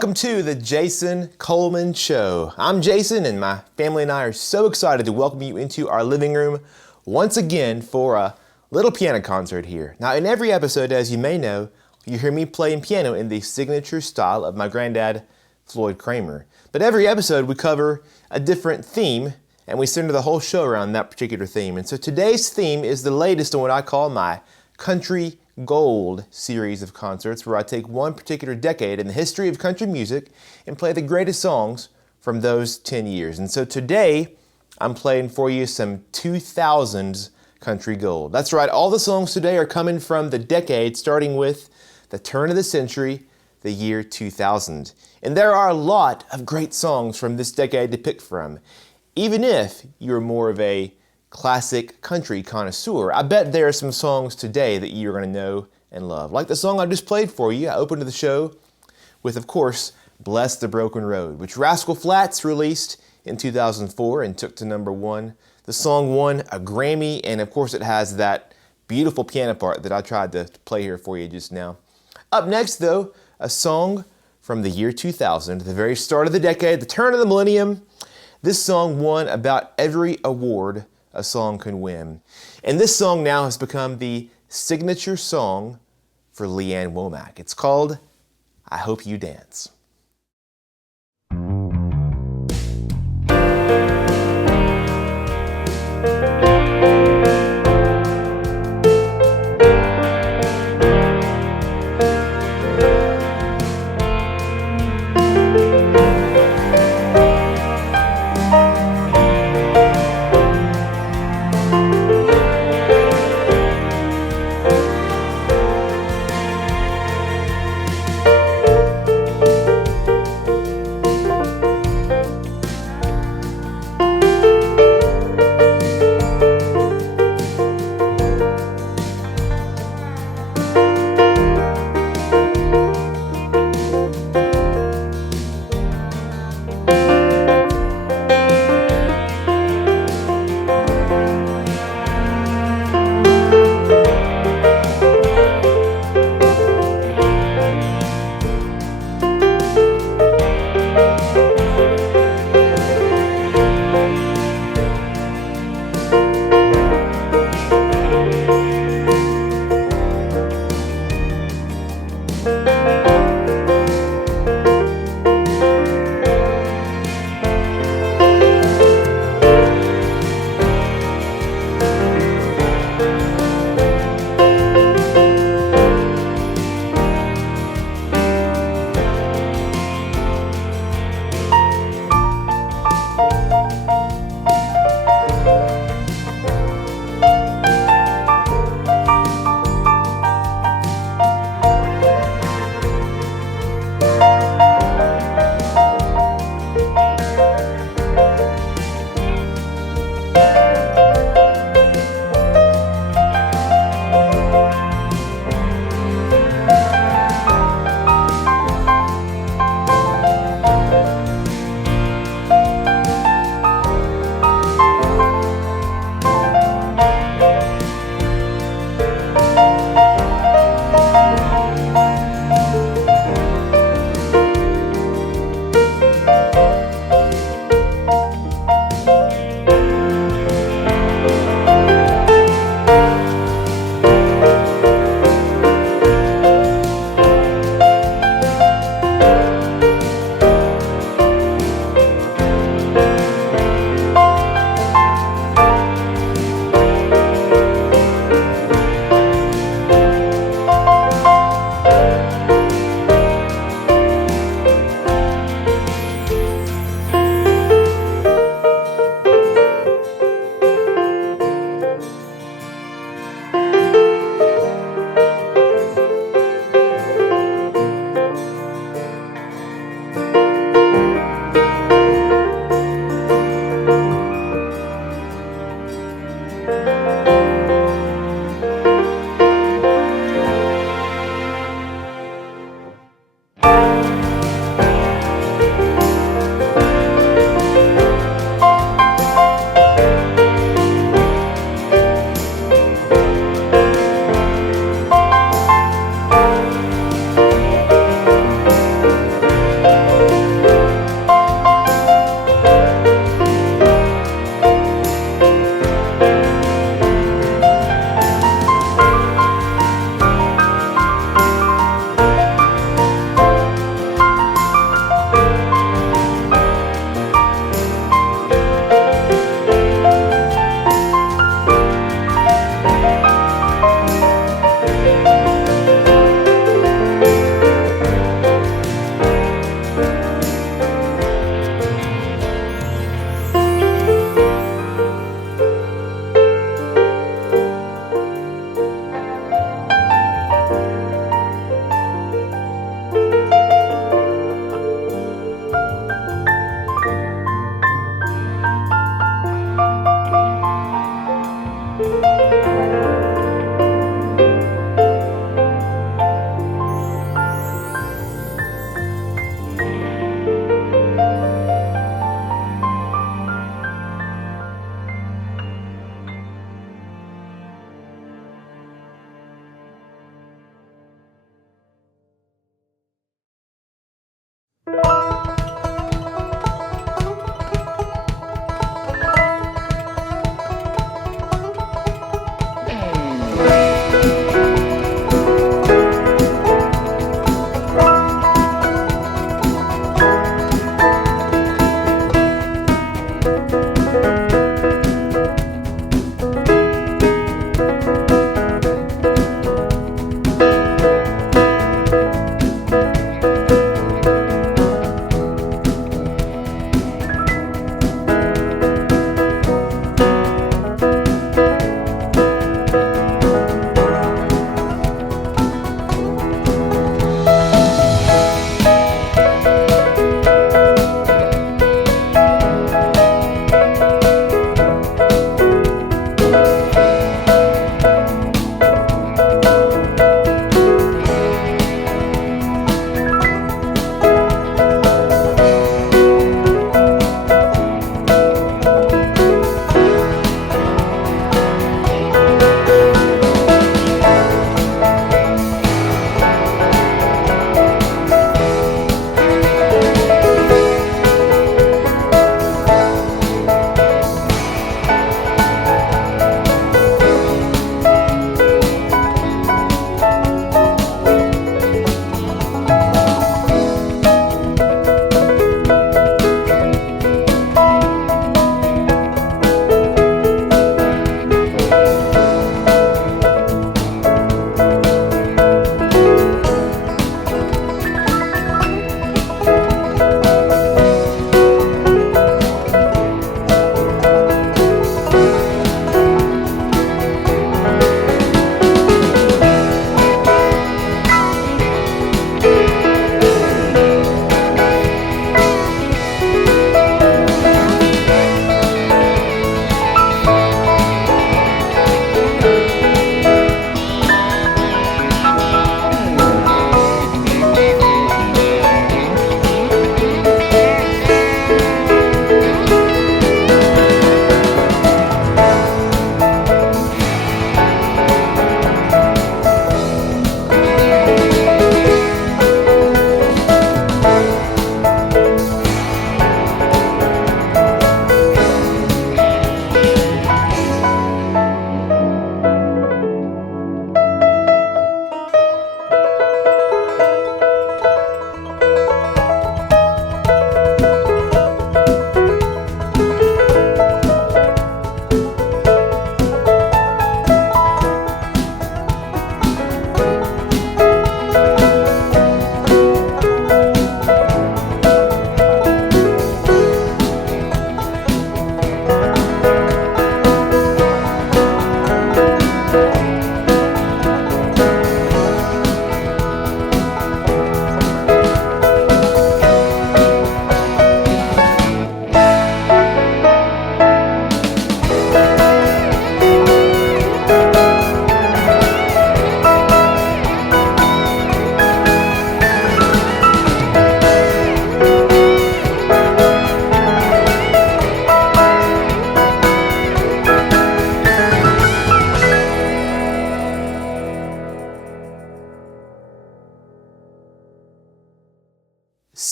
Welcome to the Jason Coleman Show. I'm Jason, and my family and I are so excited to welcome you into our living room once again for a little piano concert here. Now, in every episode, as you may know, you hear me playing piano in the signature style of my granddad, Floyd Cramer. But every episode, we cover a different theme, and we center the whole show around that particular theme. And so today's theme is the latest in what I call my Country Gold series of concerts, where I take one particular decade in the history of country music and play the greatest songs from those 10 years. And so today, I'm playing for you some 2000s country gold. That's right, all the songs today are coming from the decade starting with the turn of the century, the year 2000. And there are a lot of great songs from this decade to pick from. Even if you're more of a classic country connoisseur, I bet there are some songs today that you're going to know and love. Like the song I just played for you. I opened the show with, of course, Bless the Broken Road, which Rascal Flatts released in 2004 and took to #1. The song won a Grammy, and of course it has that beautiful piano part that I tried to play here for you just now. Up next, though, a song from the year 2000, the very start of the decade, the turn of the millennium. This song won about every award a song can win. And this song now has become the signature song for Ann Womack. It's called I Hope You Dance.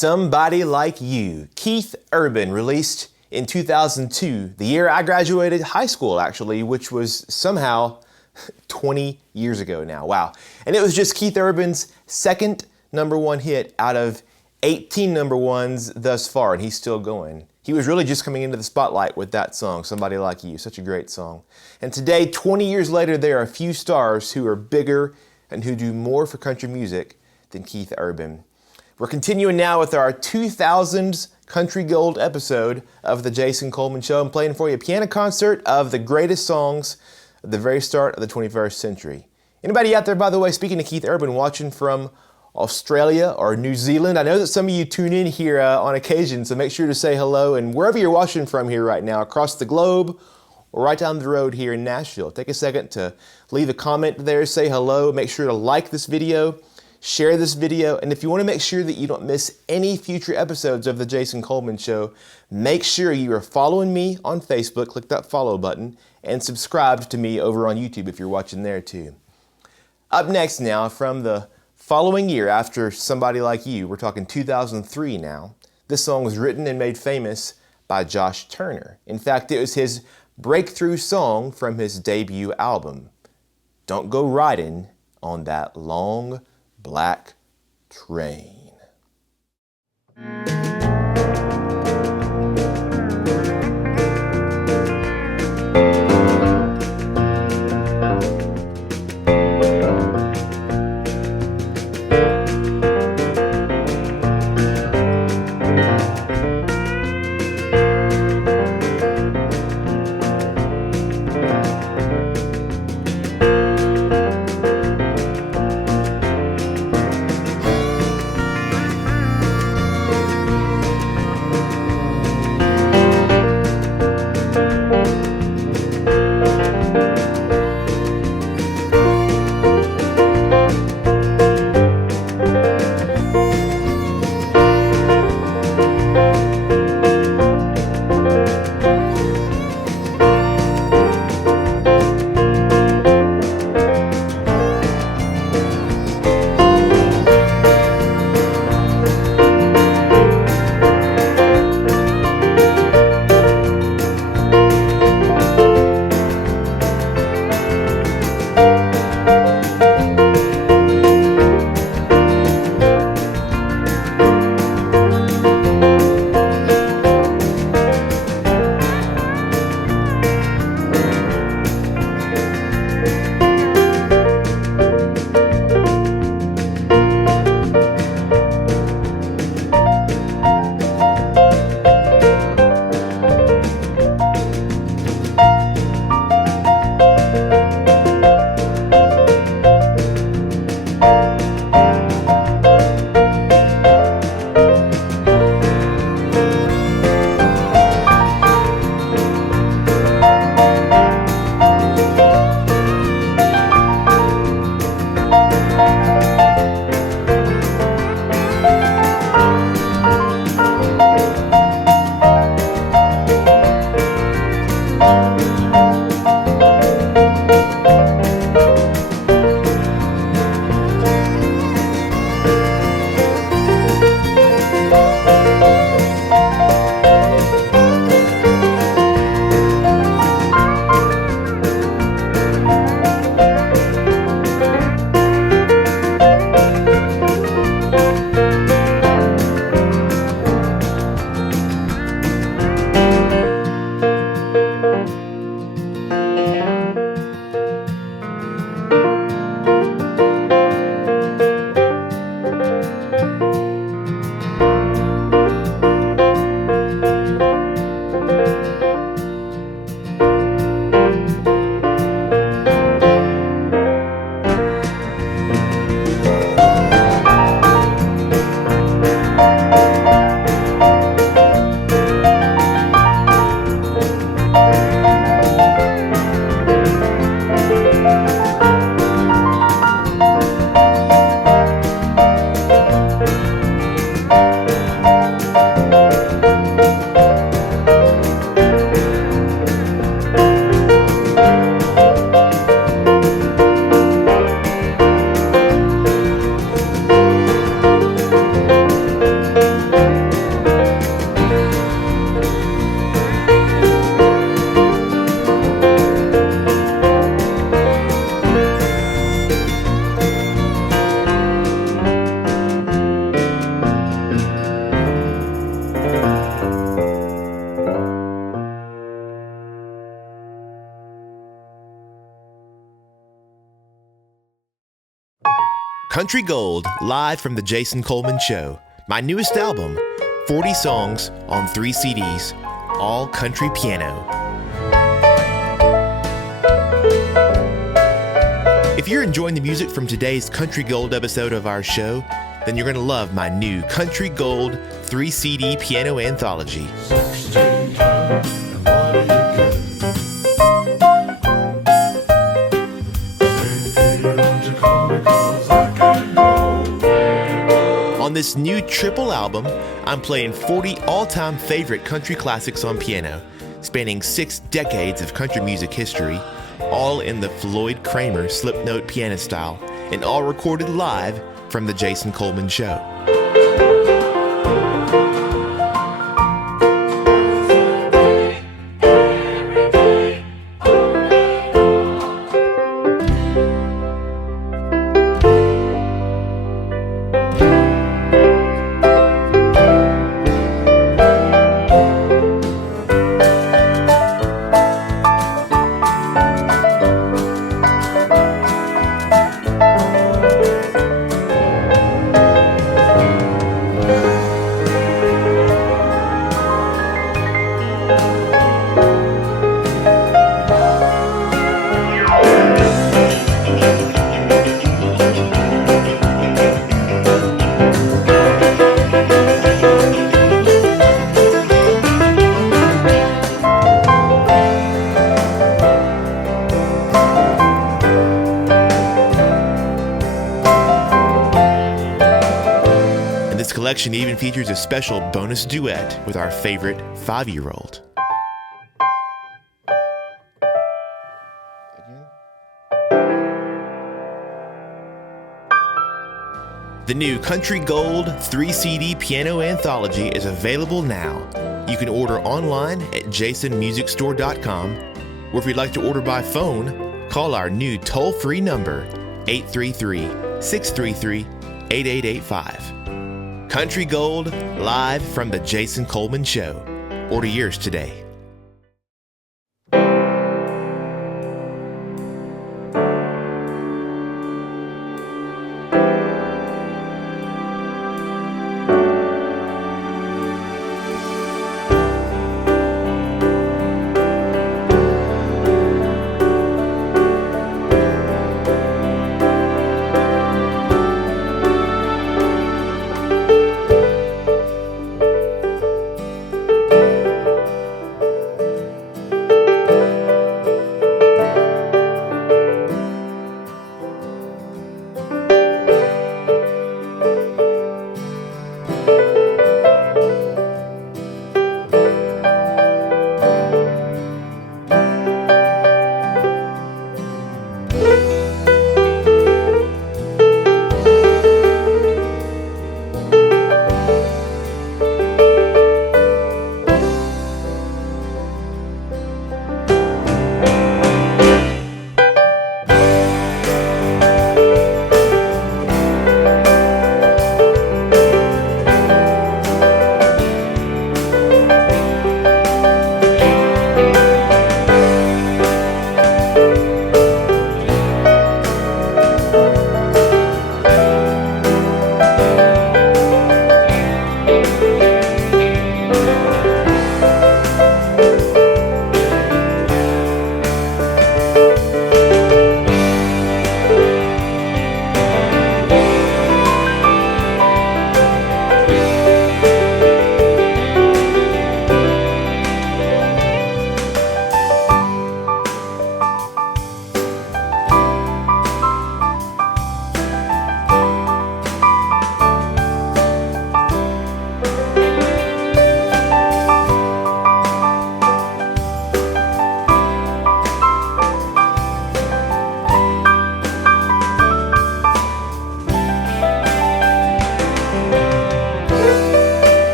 Somebody Like You, Keith Urban, released in 2002, the year I graduated high school actually, which was somehow 20 years ago now, wow. And it was just Keith Urban's second #1 hit out of 18 #1s thus far, and he's still going. He was really just coming into the spotlight with that song, Somebody Like You, such a great song. And today, 20 years later, there are a few stars who are bigger and who do more for country music than Keith Urban. We're continuing now with our 2000s Country Gold episode of the Jason Coleman Show. I'm playing for you a piano concert of the greatest songs at the very start of the 21st century. Anybody out there, by the way, speaking of Keith Urban, watching from Australia or New Zealand? I know that some of you tune in here on occasion, so make sure to say hello. And wherever you're watching from here right now, across the globe or right down the road here in Nashville, take a second to leave a comment there, say hello. Make sure to like this video, share this video, and if you want to make sure that you don't miss any future episodes of the Jason Coleman Show, make sure you are following me on Facebook, click that follow button, and subscribe to me over on YouTube if you're watching there too. Up next now, from the following year after Somebody Like You, we're talking 2003 now, this song was written and made famous by Josh Turner. In fact, it was his breakthrough song from his debut album, Don't Go Riding on That Long Black Train. Country Gold, live from the Jason Coleman Show. My newest album, 40 songs on 3 CDs, all country piano. If you're enjoying the music from today's Country Gold episode of our show, then you're going to love my new Country Gold 3 CD piano anthology. 16 times, and what do you get? Say, don't you call me 'cause I can't go. On this new triple album, I'm playing 40 all-time favorite country classics on piano, spanning 6 decades of country music history, all in the Floyd Cramer slipnote piano style, and all recorded live from the Jason Coleman Show. This collection even features a special bonus duet with our favorite 5-year-old. The new Country Gold 3 CD piano anthology is available now. You can order online at jasonmusicstore.com, or if you'd like to order by phone, call our new toll-free number, 833-633-8885. Country Gold, live from the Jason Coleman Show. Order yours today.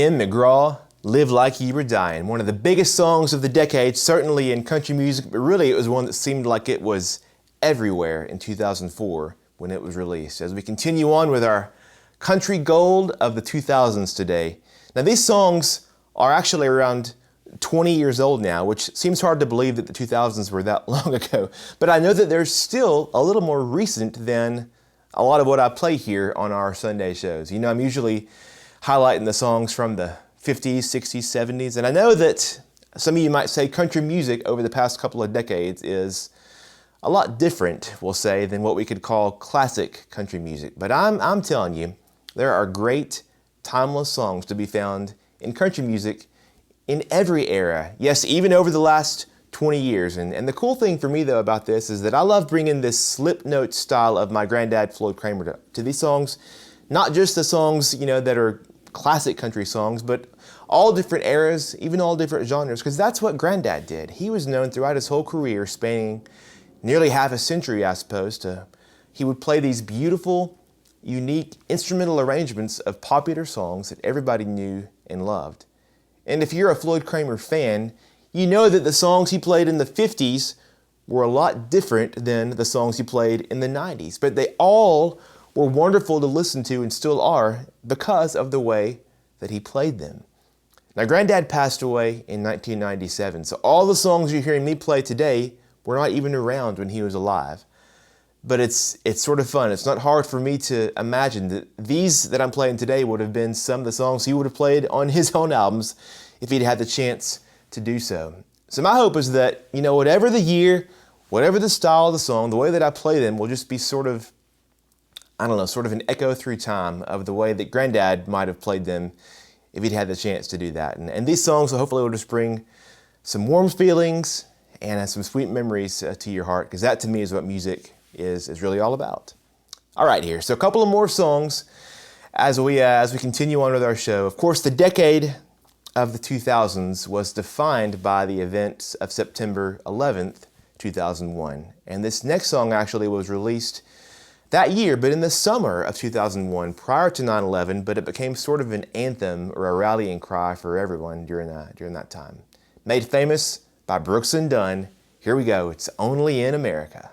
Tim McGraw, Live Like You Were Dying. One of the biggest songs of the decade, certainly in country music, but really it was one that seemed like it was everywhere in 2004 when it was released. As we continue on with our country gold of the 2000s today. Now these songs are actually around 20 years old now, which seems hard to believe that the 2000s were that long ago. But I know that they're still a little more recent than a lot of what I play here on our Sunday shows. You know, I'm usually highlighting the songs from the 50s, 60s, 70s, and I know that some of you might say country music over the past couple of decades is a lot different, we'll say, than what we could call classic country music. But I'm telling you, there are great, timeless songs to be found in country music in every era. Yes, even over the last 20 years. And the cool thing for me, though, about this is that I love bringing this slip note style of my granddad, Floyd Cramer, to these songs. Not just the songs, you know, that are classic country songs, but all different eras, even all different genres, because that's what Granddad did. He was known throughout his whole career, spanning nearly half a century, I suppose, he would play these beautiful, unique instrumental arrangements of popular songs that everybody knew and loved. And if you're a Floyd Cramer fan, you know that the songs he played in the 50s were a lot different than the songs he played in the 90s, but they all were wonderful to listen to and still are because of the way that he played them. Now, Granddad passed away in 1997, so all the songs you're hearing me play today were not even around when he was alive. But it's sort of fun. It's not hard for me to imagine that these that I'm playing today would have been some of the songs he would have played on his own albums if he'd had the chance to do so. So my hope is that, you know, whatever the year, whatever the style of the song, the way that I play them will just be sort of, I don't know, sort of an echo through time of the way that Granddad might have played them if he'd had the chance to do that. And these songs hopefully will just bring some warm feelings and some sweet memories to your heart, because that to me is what music is really all about. All right, here. So a couple of more songs as we continue on with our show. Of course, the decade of the 2000s was defined by the events of September 11th, 2001. And this next song actually was released that year, but in the summer of 2001, prior to 9/11, but it became sort of an anthem or a rallying cry for everyone during that time. Made famous by Brooks and Dunn. Here we go. It's Only in America.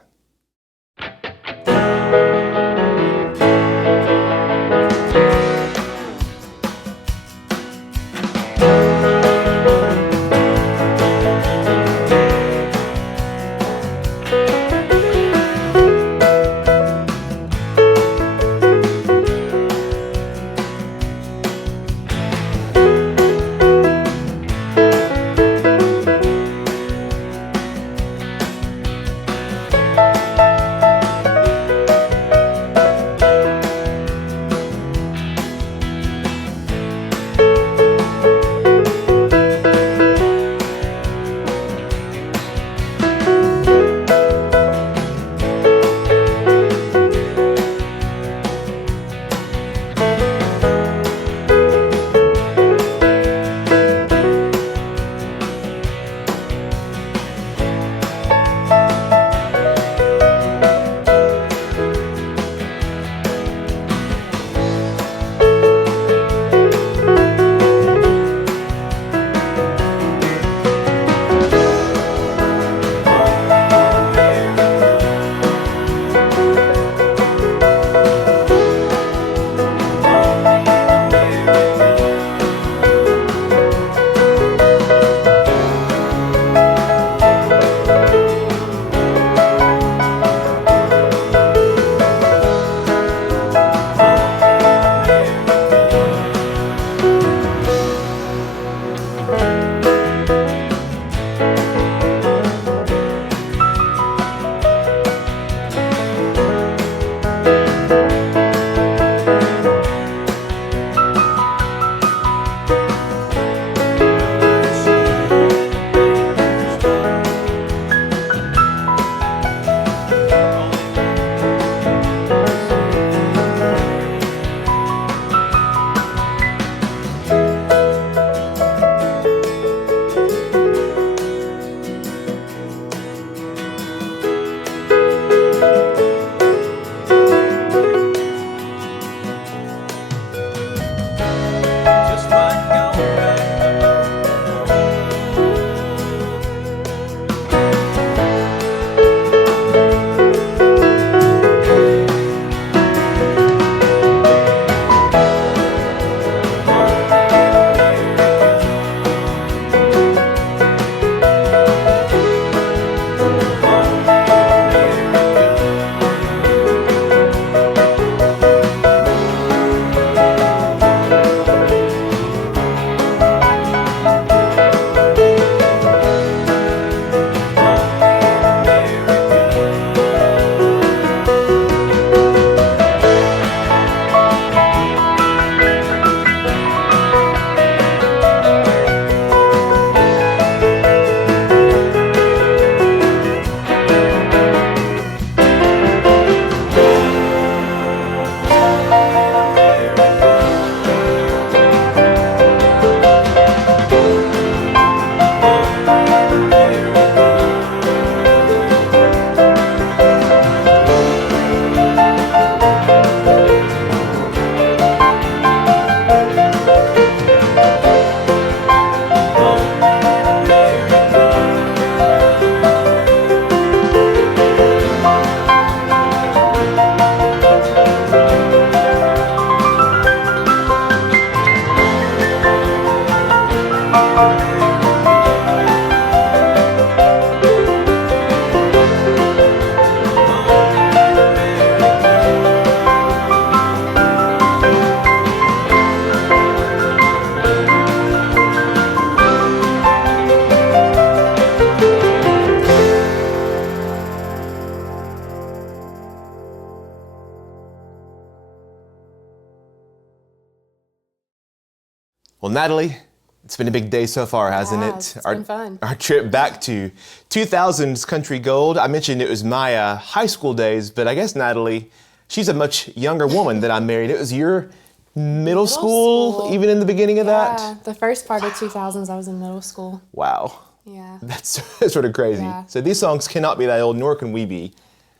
Well, Natalie, it's been a big day so far, hasn't it? It's been fun. Our trip back to 2000's Country Gold. I mentioned it was my high school days, but I guess Natalie, she's a much younger woman than I married. It was your middle school, even in the beginning of that? Yeah, the first part of 2000s, I was in middle school. Wow. Yeah. That's sort of crazy. Yeah. So these songs cannot be that old, nor can we be.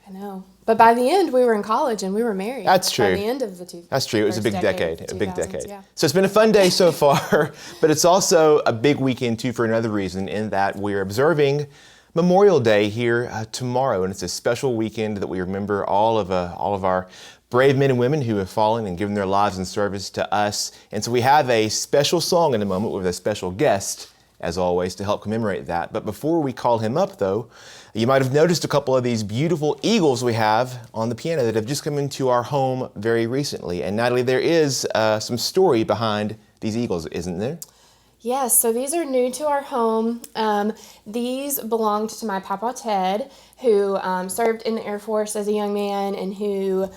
I know. But by the end, we were in college and we were married. That's true. By the end of the two. That's true. It was a big first decade. A big 2000s, decade. Yeah. So it's been a fun day so far, but it's also a big weekend too for another reason, in that we're observing Memorial Day here tomorrow, and it's a special weekend that we remember all of our brave men and women who have fallen and given their lives in service to us. And so we have a special song in a moment with a special guest, as always, to help commemorate that. But before we call him up, though, you might have noticed a couple of these beautiful eagles we have on the piano that have just come into our home very recently. And Natalie, there is some story behind these eagles, isn't there? Yes, so these are new to our home. These belonged to my Papa Ted, who served in the Air Force as a young man, and who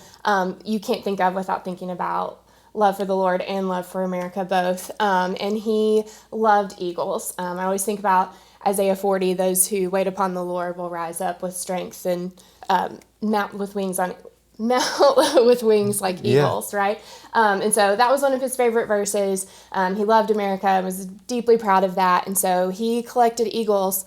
you can't think of without thinking about love for the Lord and love for America both. And he loved eagles. I always think about Isaiah 40, those who wait upon the Lord will rise up with strength and mount with wings like eagles, right? And so that was one of his favorite verses. He loved America and was deeply proud of that. And so he collected eagles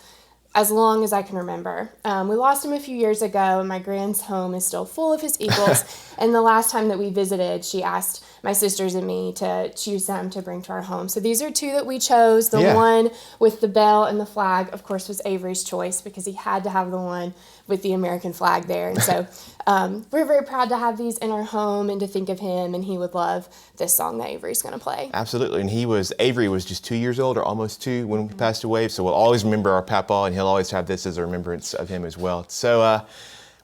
as long as I can remember. We lost him a few years ago, and my grand's home is still full of his eagles. And the last time that we visited, she asked my sisters and me to choose them to bring to our home. So these are two that we chose. The one with the bell and the flag, of course, was Avery's choice, because he had to have the one with the American flag there. And so we're very proud to have these in our home and to think of him, and he would love this song that Avery's going to play. Absolutely. And Avery was just 2 years old, or almost 2, when he passed away. So we'll always remember our Papa, and he'll always have this as a remembrance of him as well. So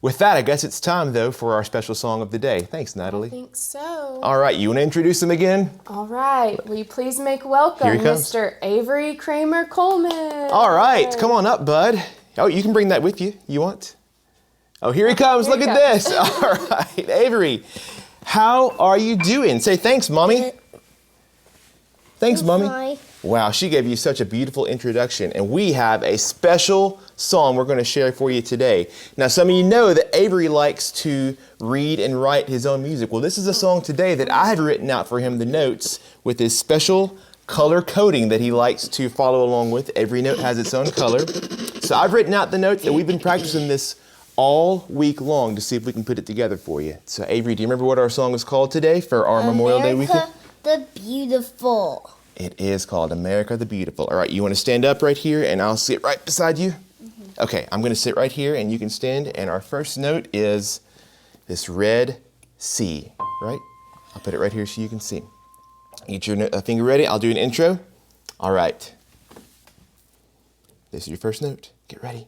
with that, I guess it's time, though, for our special song of the day. Thanks, Natalie. I think so. All right, you want to introduce him again? All right. Will you please make welcome Here he comes. Mr. Avery Cramer Coleman? All right, come on up, bud. Oh, you can bring that with you. You want? Oh, here he comes. Here Look he at this. All right, Avery, how are you doing? Say thanks, Mommy. Thanks, Mommy. Hi. Wow, she gave you such a beautiful introduction, and we have a special song we're going to share for you today. Now, some of you know that Avery likes to read and write his own music. Well, this is a song today that I have written out for him, the notes, with his special color coding that he likes to follow along with. Every note has its own color. So I've written out the notes, and we've been practicing this all week long to see if we can put it together for you. So, Avery, do you remember what our song is called today for our Memorial Day weekend? America the Beautiful. It is called America the Beautiful. All right, you want to stand up right here, and I'll sit right beside you? Mm-hmm. Okay, I'm going to sit right here, and you can stand. And our first note is this red C, right? I'll put it right here so you can see. Get your finger ready. I'll do an intro. All right. This is your first note. Get ready.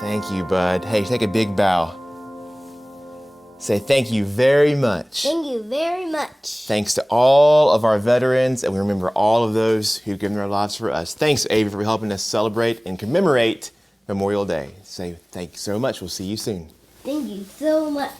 Thank you, bud. Hey, take a big bow. Say thank you very much. Thank you very much. Thanks to all of our veterans, and we remember all of those who've given their lives for us. Thanks, Avery, for helping us celebrate and commemorate Memorial Day. Say thank you so much. We'll see you soon. Thank you so much.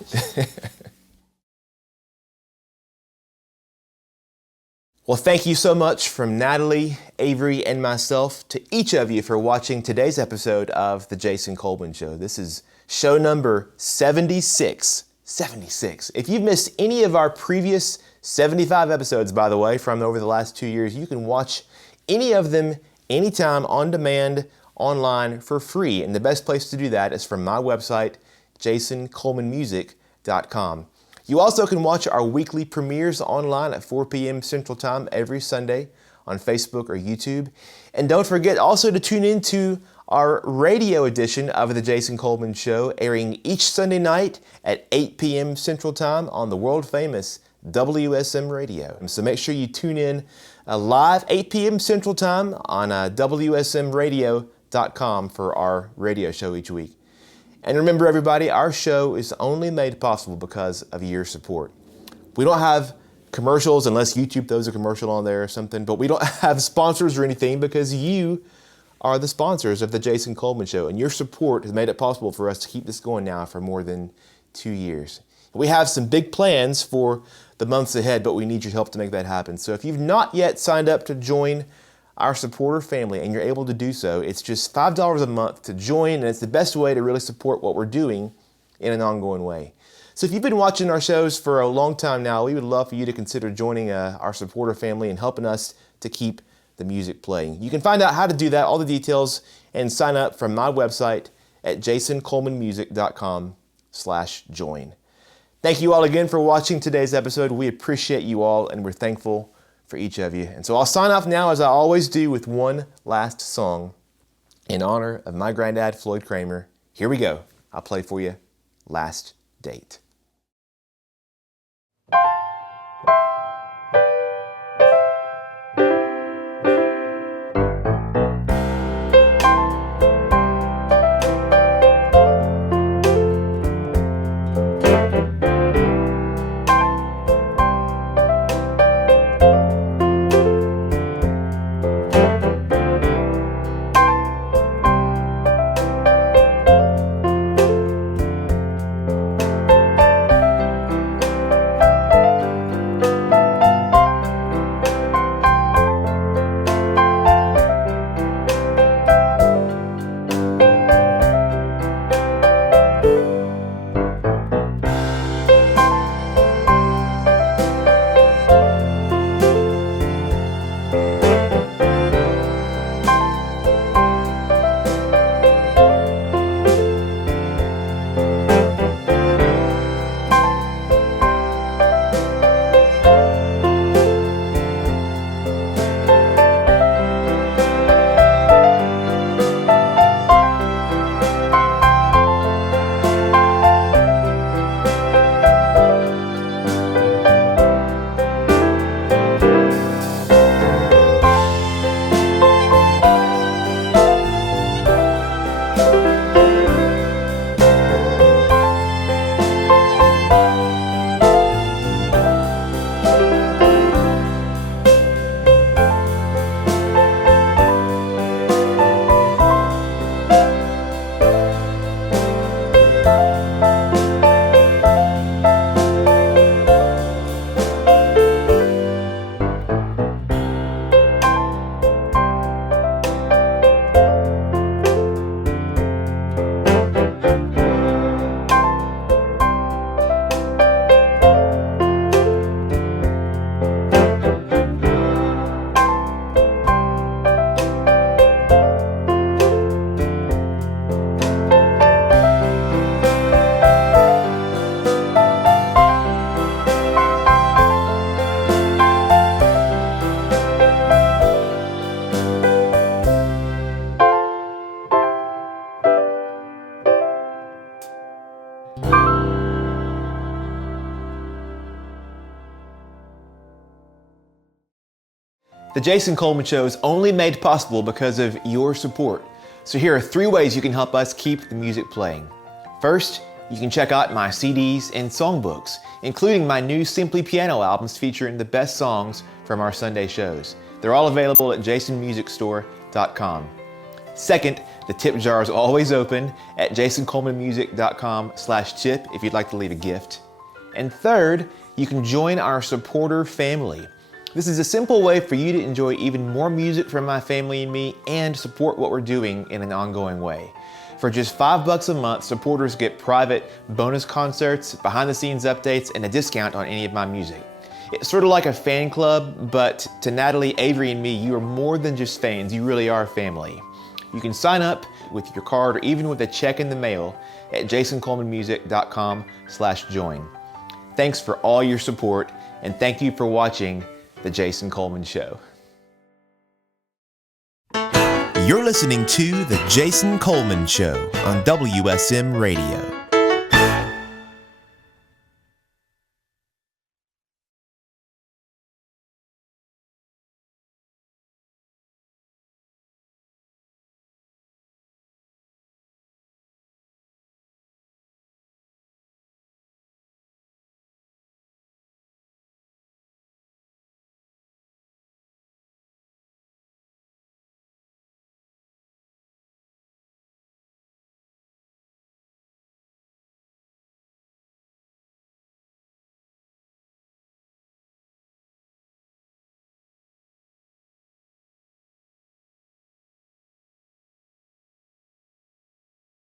Well, thank you so much from Natalie, Avery, and myself to each of you for watching today's episode of The Jason Coleman Show. This is show number 76. 76. If you've missed any of our previous 75 episodes, by the way, from over the last 2 years, you can watch any of them anytime on demand online for free. And the best place to do that is from my website, jasoncolemanmusic.com. You also can watch our weekly premieres online at 4 p.m. Central Time every Sunday on Facebook or YouTube. And don't forget also to tune into our radio edition of The Jason Coleman Show, airing each Sunday night at 8 p.m. Central Time on the world-famous WSM Radio. So make sure you tune in live 8 p.m. Central Time on WSMradio.com for our radio show each week. And remember, everybody, our show is only made possible because of your support. We don't have commercials unless YouTube throws a commercial on there or something, but we don't have sponsors or anything because you are the sponsors of The Jason Coleman Show, and your support has made it possible for us to keep this going now for more than 2 years. We have some big plans for the months ahead, but we need your help to make that happen. So if you've not yet signed up to join our supporter family and you're able to do so, it's just $5 a month to join, and it's the best way to really support what we're doing in an ongoing way. So if you've been watching our shows for a long time now, we would love for you to consider joining our supporter family and helping us to keep the music playing. You can find out how to do that, all the details, and sign up from my website at jasoncolemanmusic.com/join. Thank you all again for watching today's episode. We appreciate you all, and we're thankful for each of you. And so I'll sign off now, as I always do, with one last song in honor of my granddad, Floyd Cramer. Here we go. I'll play for you Last Date. The Jason Coleman Show is only made possible because of your support. So here are 3 ways you can help us keep the music playing. First, You can check out my CDs and songbooks, including my new Simply Piano albums featuring the best songs from our Sunday shows. They're all available at jasonmusicstore.com. Second, the tip jar is always open at jasoncolemanmusic.com/tip if you'd like to leave a gift. And third, you can join our supporter family. This is a simple way for you to enjoy even more music from my family and me and support what we're doing in an ongoing way. For just $5 a month, supporters get private bonus concerts, behind-the-scenes updates, and a discount on any of my music. It's sort of like a fan club, but to Natalie, Avery, and me, you are more than just fans, you really are family. You can sign up with your card or even with a check in the mail at jasoncolemanmusic.com/join. Thanks for all your support, and thank you for watching The Jason Coleman Show. You're listening to The Jason Coleman Show on WSM Radio.